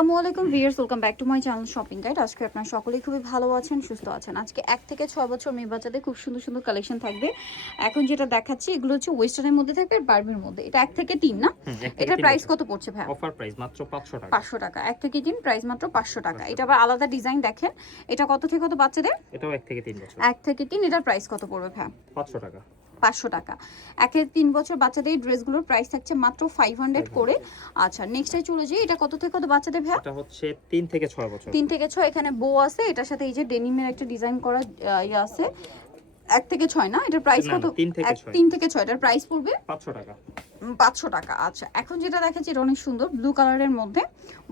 আসসালামু আলাইকুম viewers, welcome back to my channel shopping guide. আজকে আপনারা সকলেই খুবই ভালো আছেন, সুস্থ আছেন। আজকে 1 থেকে 6 বছর মেয়ে বাচ্চাদের খুব সুন্দর সুন্দর কালেকশন থাকবে। এখন যেটা দেখাচ্ছি এগুলো হচ্ছে ওয়েস্টার্নের মধ্যে থাকবে আর বারবির মধ্যে। এটা 1 থেকে 3 না? এটা প্রাইস কত পড়ছে ভাই? অফার প্রাইস মাত্র 500 টাকা। 500 টাকা। 1 থেকে 3 প্রাইস মাত্র 500 টাকা। এটা আবার আলাদা ডিজাইন দেখেন। এটা কত থেকে কত বাচ্চাদের? এটাও 1 থেকে 3 বছর। 1 থেকে 3 এটার প্রাইস কত পড়বে ভাই? 500 টাকা। 500 টাকা। 1 থেকে 3 বছর বাচ্চাদের এই ড্রেসগুলোর প্রাইস থাকছে মাত্র 500 করে। আচ্ছা, নেক্সটে চলে যাই। এটা কত থেকে কত বাচ্চাদের ভাই? এটা হচ্ছে 3 থেকে 6 বছর। 3 থেকে 6। এখানে বো আছে, এটার সাথে এই যে ডেনিমের একটা ডিজাইন করা ইয়ে আছে। 1 থেকে 6 না? এটার প্রাইস কত? 3 থেকে 6। 3 থেকে 6 এটার প্রাইস পড়বে 500 টাকা। 500 টাকা। আচ্ছা, এখন যেটা দেখাচ্ছি এটা অনেক সুন্দর ব্লু কালারের মধ্যে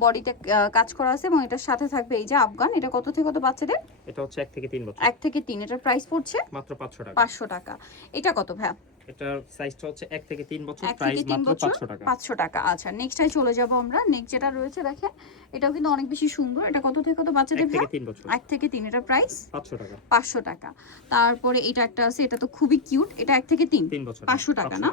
বডিতে কাজ করা আছে এবং এটার সাথে থাকবে এই যে আফগান। এটা কত থেকে কত বাচ্চাদের? এটা হচ্ছে 1 থেকে 3 বছর। 1 থেকে 3 এটার প্রাইস পড়ছে মাত্র 500 টাকা। 500 টাকা। এটা কত ভাই? এটার সাইজটা হচ্ছে 1 থেকে 3 বছর, 1 প্রাইস থেকে 3 মাত্র বছর 500 টাকা। 500 টাকা। আচ্ছা, নেক্সটটাই চলে যাব আমরা। নেক্সট যেটা রয়েছে দেখেন, এটাও কিন্তু অনেক বেশি সুন্দর। এটা কত থেকে কত বাচ্চাদের 1 ভাই? থেকে 3 বছর। 1 থেকে 3 এটার প্রাইস 500 টাকা। 500 টাকা। তারপরে এটা একটা আছে, এটা তো খুবই কিউট। এটা 1 থেকে 3 3 বছর। 500 টাকা না?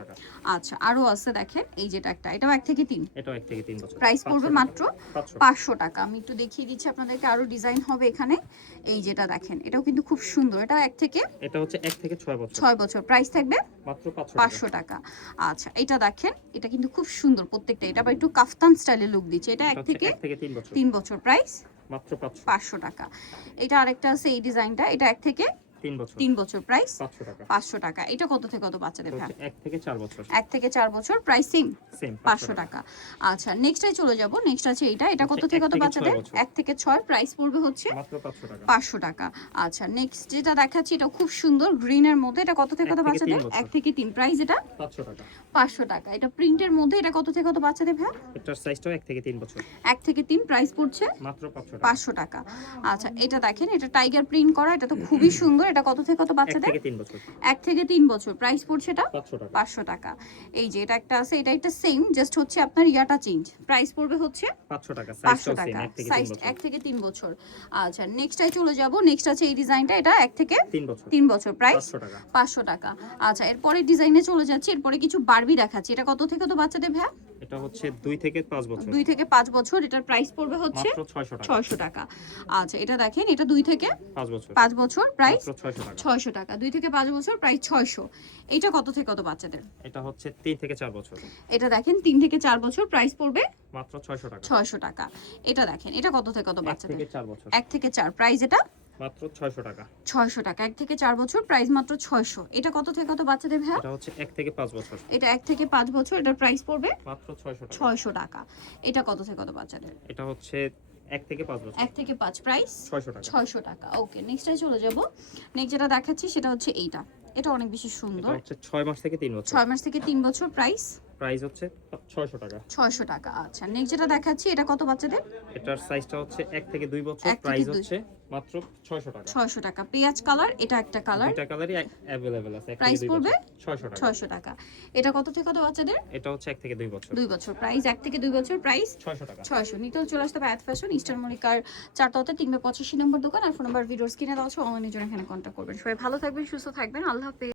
আচ্ছা, আরো আছে দেখেন, এই যেটা একটা, এটাও 1 থেকে 3। এটাও 1 থেকে 3 বছর। প্রাইস পড়বে মাত্র 500 500 টাকা। আমি একটু দেখিয়ে দিচ্ছি আপনাদেরকে, আরো ডিজাইন হবে এখানে। এই যেটা দেখেন, এটাও কিন্তু খুব সুন্দর। এটা 1 থেকে এটা হচ্ছে 1 থেকে 6 বছর। 6 বছর। প্রাইস থাকবে মাত্র 500 টাকা। আচ্ছা, এটা দেখেন, এটা কিন্তু খুব সুন্দর প্রত্যেকটা। এটা আবার একটু কাফতান স্টাইলে লুক দিচ্ছে। এটা 1 থেকে 3 বছর। 3 বছর। প্রাইস মাত্র 500 টাকা। এটা আরেকটা আছে এই ডিজাইনটা, এটা 1 থেকে 3 বছর। প্রাইস 500 টাকা। 500 টাকা। এটা কত থেকে কত বাচ্চাদের ভাই? 1 থেকে 4 বছর। 1 থেকে 4 বছর। প্রাইস সেম 500 টাকা। আচ্ছা, নেক্সটে চলে যাব। নেক্সট আছে এইটা। এটা কত থেকে কত বাচ্চাদের? 1 থেকে 6। প্রাইস পড়বে হচ্ছে মাত্র 500 টাকা। 500 টাকা। আচ্ছা, নেক্সট যেটা দেখাচ্ছি এটা খুব সুন্দর গ্রিনের মধ্যে। এটা কত থেকে কত বাচ্চাদের? 1 থেকে 3। প্রাইস এটা 500 টাকা। 500 টাকা। এটা প্রিন্টের মধ্যে। এটা কত থেকে কত বাচ্চাদের ভাই? এটার সাইজটাও 1 থেকে 3 বছর। 1 থেকে 3। প্রাইস পড়ছে মাত্র 500 টাকা। 500 টাকা। আচ্ছা, এটা দেখেন, এটা টাইগার প্রিন্ট করা। এটা তো খুবই সুন্দর। এটা কত থেকে কত 1 বাচ্চাদের? থেকে 3 বছর। 1 থেকে 3 বছর। প্রাইস পড়ছে এটা 500 টাকা। 500 টাকা। এই যে এটা একটা আছে, এটা একটা সেম, জাস্ট হচ্ছে আপনার ইয়াটা চেঞ্জ। প্রাইস পড়বে হচ্ছে 500 টাকা। 500 সাইজটাও টাকা। সেম 1 থেকে 3 সাইজ বছর। 1 থেকে 3 বছর। আচ্ছা, নেক্সটটাই চলে যাব। নেক্সট আছে এই ডিজাইনটা। এটা 1 থেকে 3 বছর। 3 বছর। প্রাইস 500 টাকা। 500 টাকা। আচ্ছা, এরপরে ডিজাইনে চলে যাচ্ছি। এরপরে কিছু বারবি দেখাচ্ছি। এটা কত থেকে কত বাচ্চাদের ভাই? এটা হচ্ছে 2 থেকে 5 বছর। 2 থেকে 5 বছর। এটার প্রাইস পড়বে হচ্ছে মাত্র 600 টাকা। 600 টাকা। আচ্ছা, এটা দেখেন, এটা 2 থেকে 5 বছর। 5 বছর। প্রাইস মাত্র 600 টাকা। 600 টাকা। 2 থেকে 5 বছর। প্রাইস 600। এটা কত থেকে কত বাচ্চাদের? এটা হচ্ছে 3 থেকে 4 বছর। এটা দেখেন 3 থেকে 4 বছর। প্রাইস পড়বে মাত্র 600 টাকা। 600 টাকা। এটা দেখেন, এটা কত থেকে কত 1 বাচ্চাদের? থেকে 4 বছর। 1 থেকে 4। প্রাইস এটা মাত্র 600 টাকা। 600 টাকা। 1 থেকে 4 বছর। প্রাইস মাত্র 600। এটা কত থেকে কত বাচ্চাদের ভাই? এটা হচ্ছে 1 থেকে 5 বছর। এটা 1 থেকে 5 বছর। এটার প্রাইস পড়বে মাত্র 600 টাকা। 600 টাকা। এটা কত থেকে কত বাচ্চাদের? এটা হচ্ছে 1 থেকে 5 বছর। 1 থেকে 5। প্রাইস 600 টাকা। 600 টাকা। ওকে, নেক্সটে চলে যাব। নেক্সট যেটা দেখাচ্ছি সেটা হচ্ছে এইটা। এটা অনেক বেশি এটা সুন্দর। হচ্ছে 6 মাস থেকে 3 বছর। 6 মাস থেকে 3 বছর। প্রাইস প্রাইস হচ্ছে 600 টাকা। 600 টাকা। আচ্ছা, নেক্সট যেটা দেখাচ্ছি এটা কত বাচ্চাদের? এটার সাইজটা হচ্ছে 1 থেকে 2 বছর। 1 থেকে প্রাইস 2 হচ্ছে মাত্র 600 টাকা। 600 টাকা। পেঁয়াজ কালার। এটা একটা কালার। দুইটা কালারই अवेलेबल আছে। 1 প্রাইস থেকে 2 পড়বে বছর 600 টাকা। 600 টাকা। এটা কত থেকে কত বাচ্চাদের? এটা হচ্ছে 1 থেকে 2 বছর। 2 বছর। প্রাইস 1 থেকে 2 বছর। প্রাইস 600 টাকা। 600। নিতে চলে আসতে হবে আয়াত ফ্যাশন, ইস্টার্ন মল্লিকার 4 তলাতে 385 নম্বর দোকান। আর ফোন নাম্বার ভিডিওর স্ক্রিনে দেওয়া আছে। অনলাইনের জন্য এখানে কন্ট্যাক্ট করবেন। সবাই ভালো থাকবেন, সুস্থ থাকবেন। আল্লাহ হাফেজ।